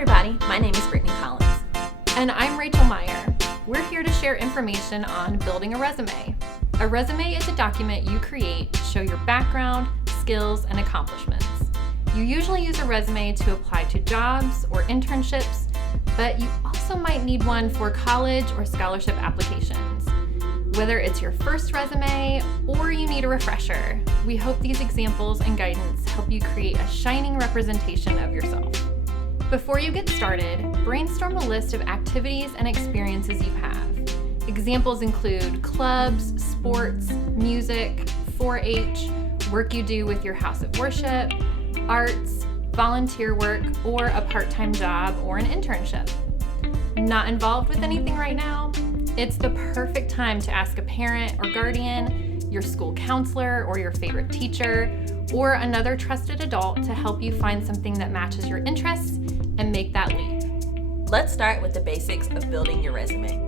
everybody, my name is Brittany Collins. And I'm Rachel Meyer. We're here to share information on building a resume. A resume is a document you create to show your background, skills, and accomplishments. You usually use a resume to apply to jobs or internships, but you also might need one for college or scholarship applications. Whether it's your first resume or you need a refresher, we hope these examples and guidance help you create a shining representation of yourself. Before you get started, brainstorm a list of activities and experiences you have. Examples include clubs, sports, music, 4-H, work you do with your house of worship, arts, volunteer work, or a part-time job or an internship. Not involved with anything right now? It's the perfect time to ask a parent or guardian, your school counselor or your favorite teacher, or another trusted adult to help you find something that matches your interests and make that leap. Let's start with the basics of building your resume.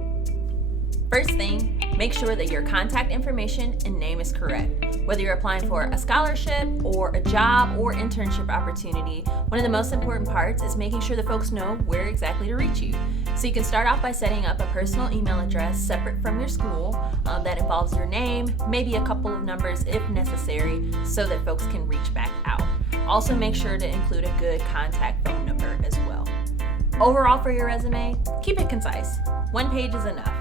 First thing, make sure that your contact information and name is correct. Whether you're applying for a scholarship or a job or internship opportunity, one of the most important parts is making sure that folks know where exactly to reach you. So you can start off by setting up a personal email address separate from your school that involves your name, maybe a couple of numbers if necessary, so that folks can reach back out. Also make sure to include a good contact phone number as well. Overall for your resume, keep it concise. 1 page is enough.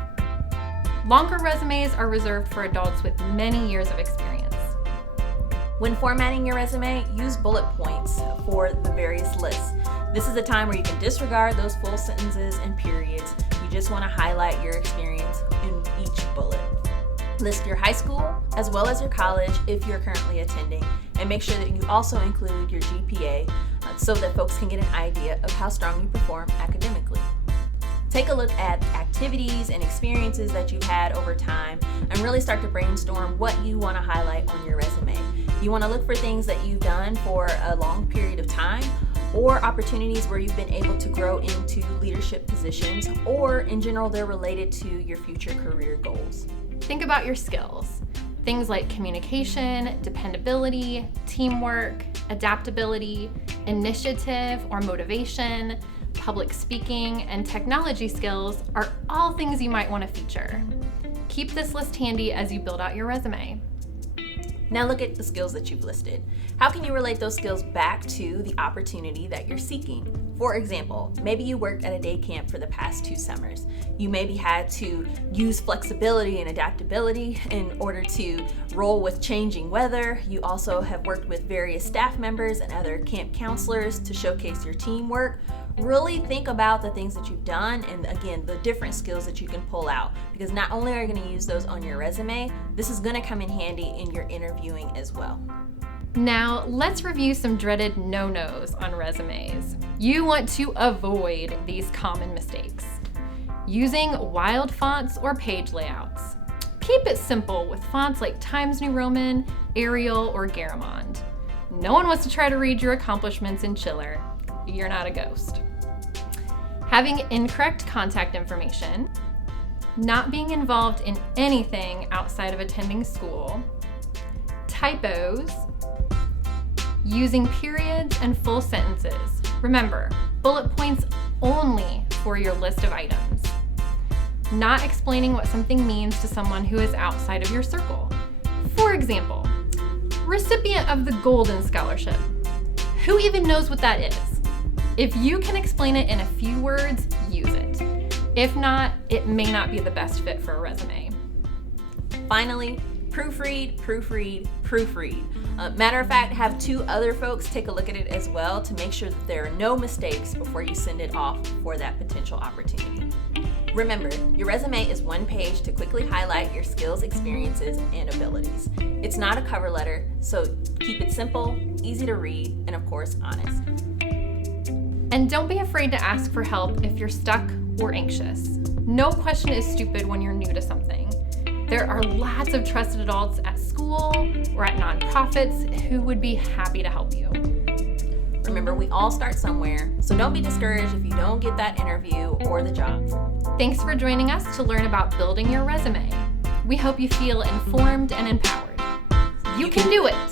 Longer resumes are reserved for adults with many years of experience. When formatting your resume, use bullet points for the various lists. This is a time where you can disregard those full sentences and periods. You just want to highlight your experience in each bullet. List your high school as well as your college if you're currently attending, and make sure that you also include your GPA so that folks can get an idea of how strong you perform academically. Take a look at activities and experiences that you've had over time and really start to brainstorm what you want to highlight on your resume. You want to look for things that you've done for a long period of time, or opportunities where you've been able to grow into leadership positions, or in general they're related to your future career goals. Think about your skills. Things like communication, dependability, teamwork, adaptability, initiative or motivation, public speaking, and technology skills are all things you might want to feature. Keep this list handy as you build out your resume. Now look at the skills that you've listed. How can you relate those skills back to the opportunity that you're seeking? For example, maybe you worked at a day camp for the past 2 summers. You maybe had to use flexibility and adaptability in order to roll with changing weather. You also have worked with various staff members and other camp counselors to showcase your teamwork. Really think about the things that you've done and again, the different skills that you can pull out, because not only are you going to use those on your resume, this is going to come in handy in your interviewing as well. Now, let's review some dreaded no-nos on resumes. You want to avoid these common mistakes. Using wild fonts or page layouts. Keep it simple with fonts like Times New Roman, Arial, or Garamond. No one wants to try to read your accomplishments in Chiller. You're not a ghost. Having incorrect contact information, not being involved in anything outside of attending school, typos, using periods and full sentences. Remember, bullet points only for your list of items. Not explaining what something means to someone who is outside of your circle. For example, recipient of the Golden Scholarship. Who even knows what that is? If you can explain it in a few words, use it. If not, it may not be the best fit for a resume. Finally, proofread, proofread, proofread. Matter of fact, have 2 other folks take a look at it as well to make sure that there are no mistakes before you send it off for that potential opportunity. Remember, your resume is 1 page to quickly highlight your skills, experiences, and abilities. It's not a cover letter, so keep it simple, easy to read, and of course, honest. And don't be afraid to ask for help if you're stuck or anxious. No question is stupid when you're new to something. There are lots of trusted adults at school or at nonprofits who would be happy to help you. Remember, we all start somewhere, so don't be discouraged if you don't get that interview or the job. Thanks for joining us to learn about building your resume. We hope you feel informed and empowered. You can do it!